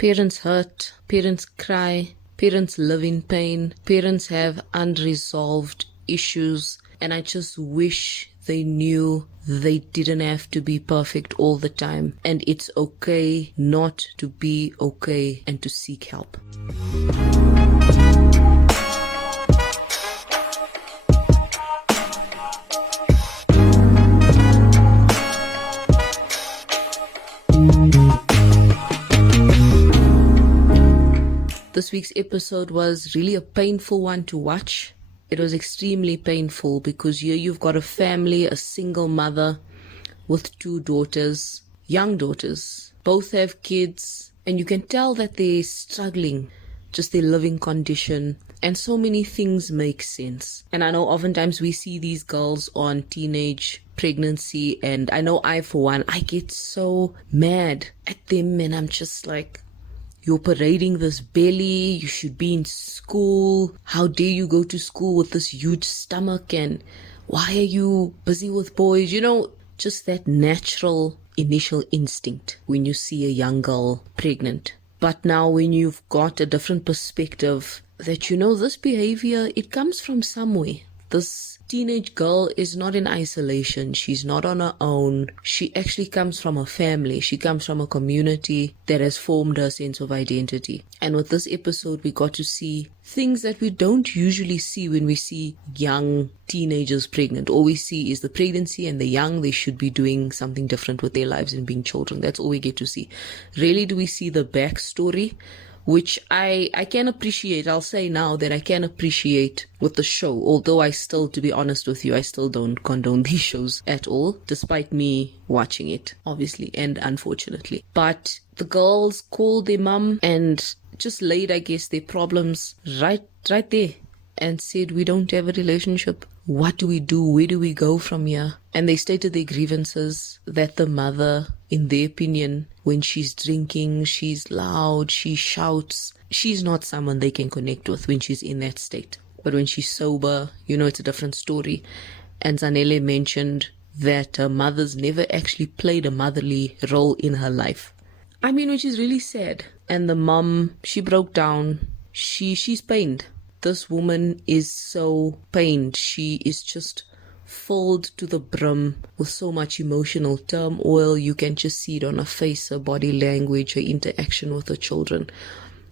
Parents hurt, parents cry, parents live in pain, parents have unresolved issues, and I just wish they knew they didn't have to be perfect all the time, and it's okay not to be okay and to seek help. This week's episode was really a painful one to watch. It was extremely painful because here you've got a family, a single mother with 2 daughters, young daughters. Both have kids, and you can tell that they're struggling, just their living condition, and so many things make sense. And I know oftentimes we see these girls on teenage pregnancy, and I know I, for one, I get so mad at them, and I'm just like, you're parading this belly, you should be in school. How dare you go to school with this huge stomach, and why are you busy with boys? You know, just that natural initial instinct when you see a young girl pregnant. But now when you've got a different perspective that, you know, this behavior, it comes from somewhere. This teenage girl is not in isolation. She's not on her own. She actually comes from a family. She comes from a community that has formed her sense of identity. And with this episode, we got to see things that we don't usually see when we see young teenagers pregnant. All we see is the pregnancy, and the young, they should be doing something different with their lives and being children. That's all we get to see. Rarely do we see the backstory, which I can appreciate. I'll say now that I can appreciate with the show, although I still, to be honest with you, I still don't condone these shows at all, despite me watching it, obviously, and unfortunately. But the girls called their mum and just laid, I guess, their problems right there and said, we don't have a relationship. What do we do? Where do we go from here? And they stated their grievances, that the mother, in their opinion, when she's drinking, she's loud, she shouts. She's not someone they can connect with when she's in that state. But when she's sober, you know, it's a different story. And Zanele mentioned that her mother's never actually played a motherly role in her life. I mean, which is really sad. And the mom, she broke down. She's pained. This woman is so pained. She is just filled to the brim with so much emotional turmoil. You can just see it on her face, her body language, her interaction with her children.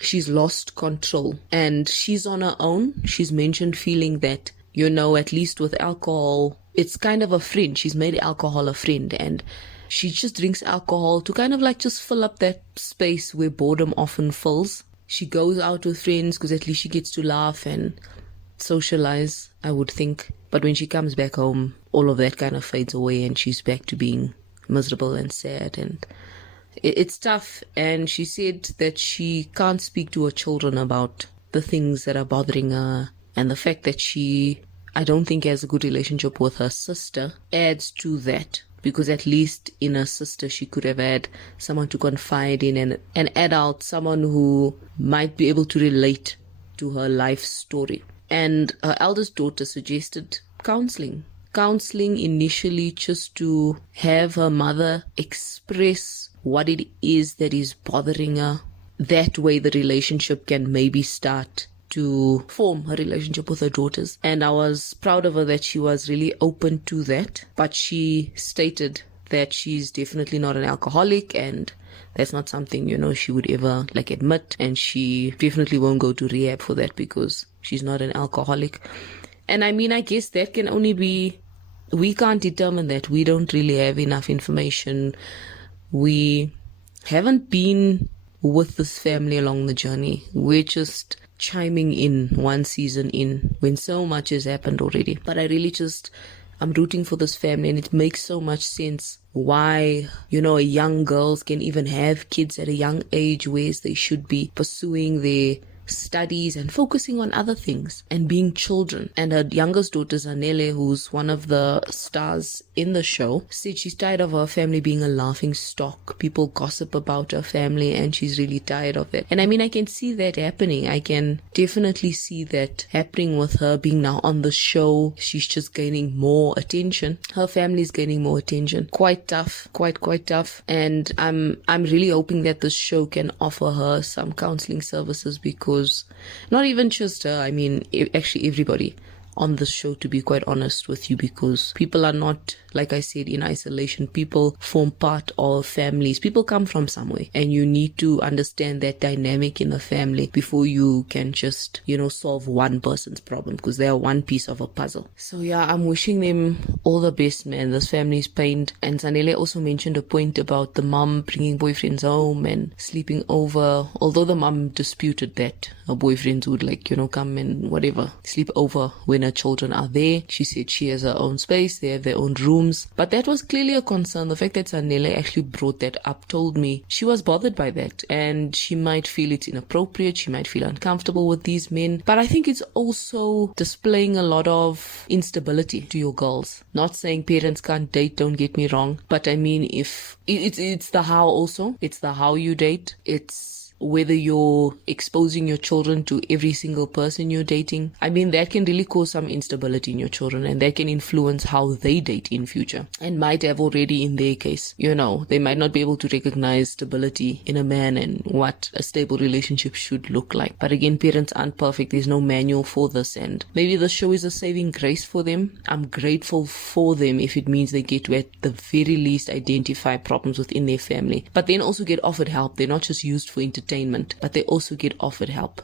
She's lost control, and she's on her own. She's mentioned feeling that, you know, at least with alcohol, it's kind of a friend. She's made alcohol a friend, and she just drinks alcohol to kind of like just fill up that space where boredom often fills. She goes out with friends because at least she gets to laugh and socialize, I would think. But when she comes back home, all of that kind of fades away, and she's back to being miserable and sad, and it's tough. And she said that she can't speak to her children about the things that are bothering her, and the fact that she, I don't think, has a good relationship with her sister adds to that. Because at least in her sister, she could have had someone to confide in, and an adult, someone who might be able to relate to her life story. And her eldest daughter suggested counseling. Counseling initially just to have her mother express what it is that is bothering her. That way the relationship can maybe start to form a relationship with her daughters. And I was proud of her that she was really open to that. But she stated that she's definitely not an alcoholic, and that's not something, you know, she would ever like admit. And she definitely won't go to rehab for that because she's not an alcoholic. And I mean, I guess that can only be, we can't determine that. We don't really have enough information. We haven't been with this family along the journey. We're just chiming in one season in when so much has happened already. But I really I'm rooting for this family, and it makes so much sense why, you know, young girls can even have kids at a young age, whereas they should be pursuing their studies and focusing on other things and being children. And her youngest daughter, Zanele, who's one of the stars in the show, said she's tired of her family being a laughing stock. People gossip about her family and she's really tired of it. And I mean, I can see that happening. I can definitely see that happening with her being now on the show. She's just gaining more attention. Her family's gaining more attention. Quite tough, quite tough. And I'm really hoping that this show can offer her some counseling services, because not even just her, I mean, actually everybody on the show, to be quite honest with you, because people are not, like I said, in isolation. People form part of families. People come from somewhere, and you need to understand that dynamic in the family before you can just, solve one person's problem, because they are one piece of a puzzle. So yeah, I'm wishing them all the best, man. This family's pained. And Zanele also mentioned a point about the mom bringing boyfriends home and sleeping over, although the mom disputed that her boyfriends would come and whatever, sleep over when her children are there. She said she has her own space, they have their own rooms. But that was clearly a concern. The fact that Zanele actually brought that up told me she was bothered by that, and she might feel it's inappropriate, she might feel uncomfortable with these men. But I think it's also displaying a lot of instability to your girls. Not saying parents can't date, don't get me wrong, but I mean, if it's the how also, it's the how you date, it's whether you're exposing your children to every single person you're dating. I mean, that can really cause some instability in your children, and that can influence how they date in future, and might have already in their case. They might not be able to recognize stability in a man and what a stable relationship should look like. But again, parents aren't perfect. There's no manual for this, and maybe the show is a saving grace for them. I'm grateful for them if it means they get to, at the very least, identify problems within their family, but then also get offered help. They're not just used for entertainment, but they also get offered help.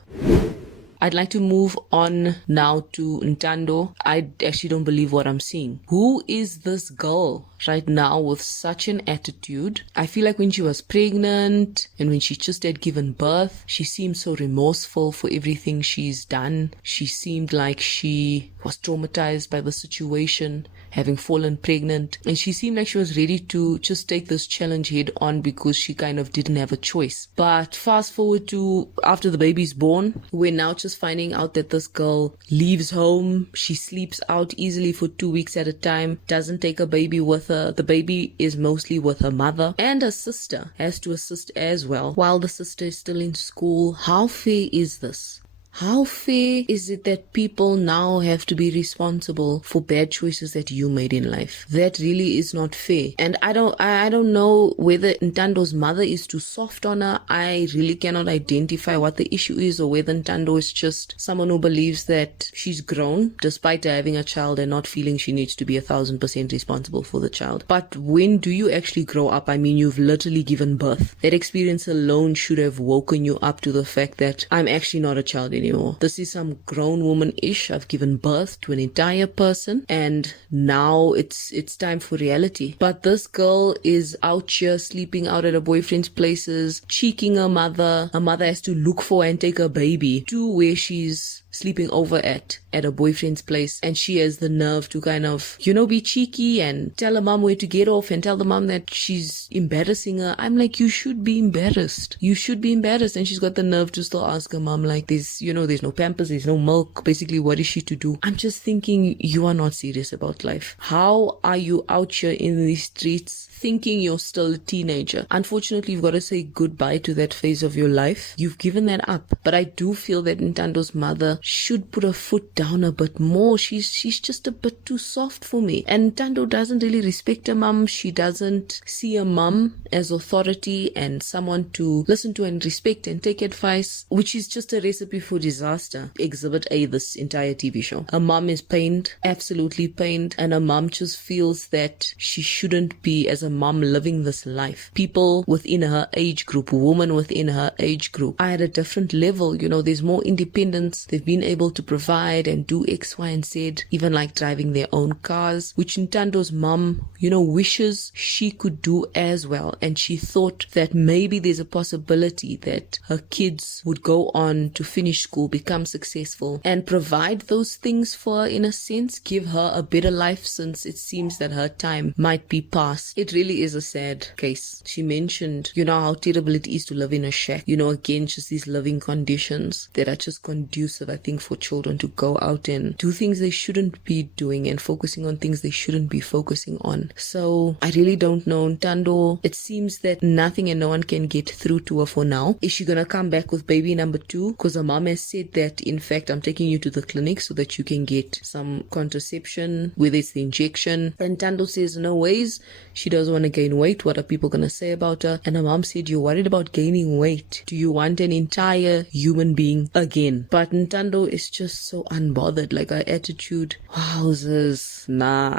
I'd like to move on now to Ntando. I actually don't believe what I'm seeing. Who is this girl right now with such an attitude? I feel like when she was pregnant and when she just had given birth, she seemed so remorseful for everything she's done. She seemed like she was traumatized by the situation, having fallen pregnant, and she seemed like she was ready to just take this challenge head on because she kind of didn't have a choice. But fast forward to after the baby's born, we're now just finding out that this girl leaves home. She sleeps out easily for 2 weeks at a time, doesn't take a baby with her. The baby is mostly with her mother, and her sister has to assist as well while the sister is still in school. How fair is this? How fair is it that people now have to be responsible for bad choices that you made in life? That really is not fair. And I don't know whether Ntando's mother is too soft on her. I really cannot identify what the issue is, or whether Ntando is just someone who believes that she's grown despite her having a child and not feeling she needs to be 1,000% responsible for the child. But when do you actually grow up? I mean, you've literally given birth. That experience alone should have woken you up to the fact that I'm actually not a child anymore. This is some grown woman-ish. I've given birth to an entire person, and now it's time for reality. But this girl is out here sleeping out at her boyfriend's places, cheeking her mother. Her mother has to look for her and take her baby to where she's sleeping over at her boyfriend's place, and she has the nerve to kind of, be cheeky and tell her mom where to get off and tell the mom that she's embarrassing her. I'm like, you should be embarrassed. You should be embarrassed. And she's got the nerve to still ask her mom, like, there's no Pampers, there's no milk. Basically, what is she to do? I'm just thinking, you are not serious about life. How are you out here in these streets thinking you're still a teenager? Unfortunately, you've got to say goodbye to that phase of your life. You've given that up. But I do feel that Ntando's mother should put her foot down a bit more. She's just a bit too soft for me. And Ntando doesn't really respect her mum. She doesn't see her mum as authority and someone to listen to and respect and take advice, which is just a recipe for disaster. Exhibit A, this entire TV show. Her mum is pained, absolutely pained, and her mum just feels that she shouldn't be, as a mum, living this life. People within her age group, women within her age group, are at a different level. There's more independence. They've been able to provide and do X, Y, and Z, even like driving their own cars, which Ntando's mom, wishes she could do as well. And she thought that maybe there's a possibility that her kids would go on to finish school, become successful, and provide those things for her, in a sense, give her a better life, since it seems that her time might be past. It really is a sad case. She mentioned, how terrible it is to live in a shack. Again, just these living conditions that are just conducive, I think, for children to go out and do things they shouldn't be doing and focusing on things they shouldn't be focusing on. So I really don't know. Ntando, it seems that nothing and no one can get through to her for now. Is she gonna come back with baby number 2? Because her mom has said that, in fact, I'm taking you to the clinic so that you can get some contraception, whether it's the injection. And Ntando says no ways. She doesn't want to gain weight. What are people gonna say about her? And her mom said, you're worried about gaining weight. Do you want an entire human being again? But Ntando is just so unbothered. Like, her attitude, wowzers, nah,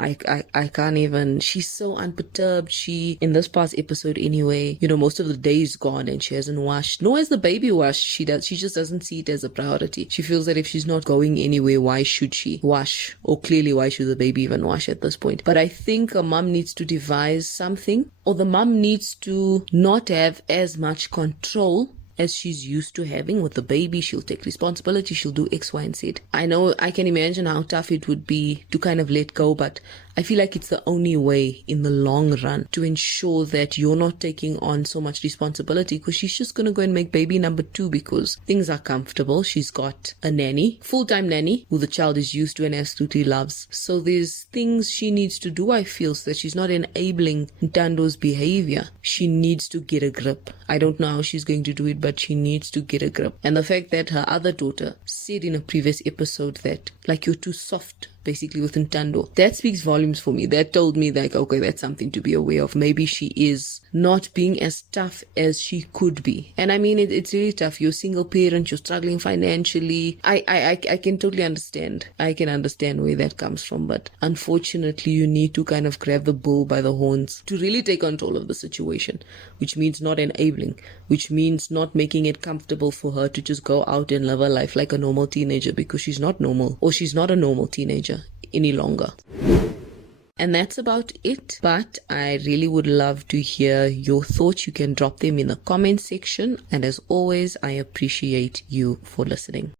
I can't even. She's so unperturbed. She, in this past episode anyway, most of the day is gone and she hasn't washed, nor has the baby washed. She just doesn't see it as a priority. She feels that if she's not going anywhere, why should she wash? Or clearly, why should the baby even wash at this point? But I think a mom needs to devise something, or the mom needs to not have as much control as she's used to having with the baby. She'll take responsibility. She'll do X, Y, and Z. I know, I can imagine how tough it would be to kind of let go, but I feel like it's the only way in the long run to ensure that you're not taking on so much responsibility, because she's just going to go and make baby number 2 because things are comfortable. She's got a nanny, full-time nanny, who the child is used to and absolutely loves. So there's things she needs to do, I feel, so that she's not enabling Ntando's behavior. She needs to get a grip. I don't know how she's going to do it, but she needs to get a grip. And the fact that her other daughter said in a previous episode that, like, you're too soft, basically, with Ntando, that speaks volumes for me. That told me, like, okay, that's something to be aware of. Maybe she is not being as tough as she could be. And I mean, it's really tough. You're a single parent, you're struggling financially. I can totally understand. I can understand where that comes from. But unfortunately, you need to kind of grab the bull by the horns to really take control of the situation, which means not enabling, which means not making it comfortable for her to just go out and live her life like a normal teenager, because she's not normal, or she's not a normal teenager any longer. And that's about it. But I really would love to hear your thoughts. You can drop them in the comment section. And as always, I appreciate you for listening.